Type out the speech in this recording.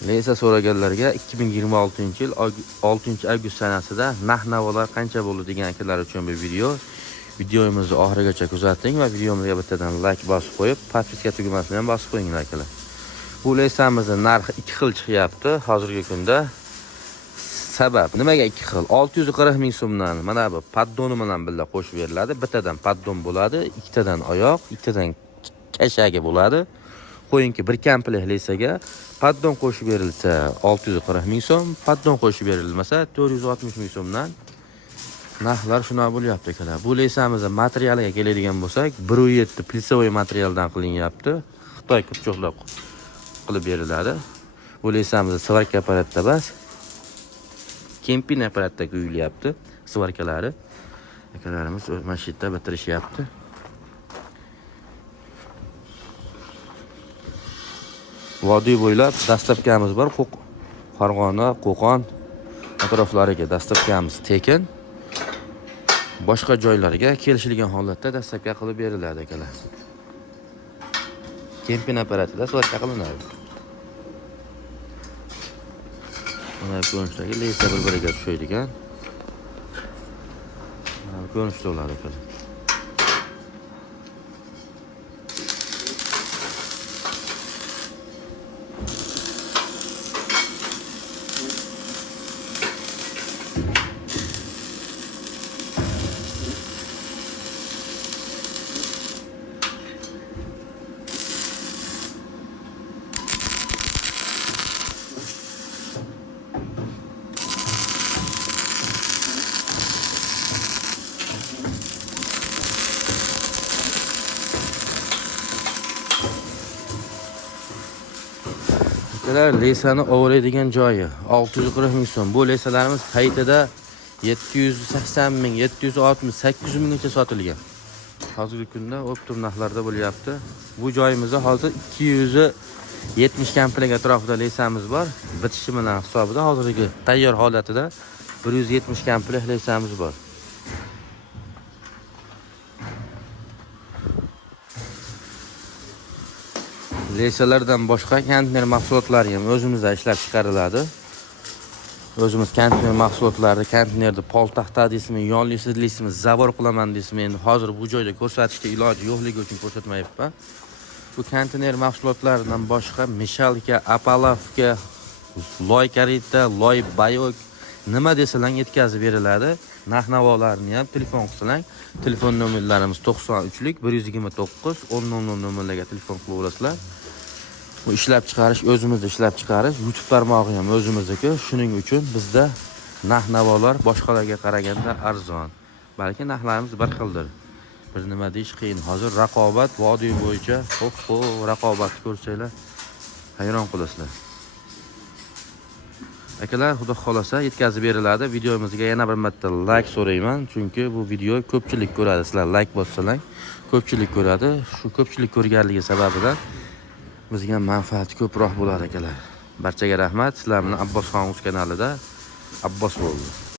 Leysa so'raganlarga 2026-yil 6-avgust sanasida narx-navolar qancha bo'ldi degan akalar uchun bir video. Videomizni oxirigacha kuzating va videomizga bittadan like bosib qo'yib, podpiska tugmasini ham bosib qo'yinglar akalar. Bu leysamizning narxi 2 xil chiqyapti hozirgi kunda. Sabab nimaga 2 xil? 640 ming so'mdan mana bu paddoni bilan birga qo'shib beriladi. Bittadan paddon bo'ladi, ikkitadan oyoq, ikkitadan kashagi bo'ladi. Qo'yingki bir kamplik leysaga paddon qo'shib berilsa 640 ming so'm, paddon qo'shib berilmasa 460 ming so'mdan narxlar shunaqa bo'lyapti akalar. Bu leysamizning materialiga keladigan bo'lsak, 1.7 plysovoy materialdan qilinyapti. Xitoy kurchoqlar qilib beriladi. Bu leysamizning svarka apparatda bas. Kempin apparatda quyilyapti svarkalari. Akalarimiz o'z mashinada bitirishyapti. Vodiy bo'ylab dastlabkamiz bor. Farg'ona, Qo'qon atroflariga dastlabkamiz tekin. Boshqa joylarga kelishilgan holatda dastlabka qilib beriladi akalar. Kempin apparatida svarka qilinadi. Mana ko'rinishdagi leysa bir-biriga tushadigan. Mana ko'rinishda bo'ladi akalar. Leysani o'g'irlaydigan joyi 640 ming so'm. Bu leysalarimiz paytida 780 ming, 760, 800 minggacha sotilgan. Hozirgi kunda optim narxlarda bo'lyapti. Bu joyimizda hozir 270 kamplik atrofida leysamiz bor. Bitishi bilan hisobida hozirgi tayyor holatida 170 kamplik leysamiz bor. Leysalardan boshqa konteyner mahsulotlari ham o'zimizda ishlab chiqariladi. O'zimiz konteyner mahsulotlarini, konteynerda poltaxta deysizmi, yonlisiz deysizmi, zavor qilaman deysizmi, endi hozir bu joyda ko'rsatishga iloji yo'qligi uchun ko'rsatmayapman. Bu konteyner mahsulotlaridan boshqa meshalka, apalovka, loy karita, loy bayok nima desalang yetkazib beriladi. Narx-navolarni ham telefon qilsang, telefon nomerlarimiz 93lik 129 1000 nomerlarga telefon qilib olasizlar. Bu ishlab chiqarish o'zimizda ishlab chiqarish, YouTube tarmog'i ham o'zimizniki. Shuning uchun bizda narx-navolar boshqalarga qaraganda arzon. Balki narxlarimiz bir xildir. Bir nima deyish qiyin. Hozir raqobat vodiy bo'yicha raqobatni ko'rsanglar hayron qolasizlar. Akalar, xudo xolasa yetkazib beriladi. Videomizga yana bir marta like so'rayman, chunki bu video ko'pchilik ko'radi. Sizlar like bossalang, ko'pchilik ko'radi. Shu ko'pchilik ko'rganligi sababidan bizga manfaat ko'proq bo'ladi akalar. Barchaga rahmat. Sizlar bilan Abbosxon kanalida Abbos bo'ldi.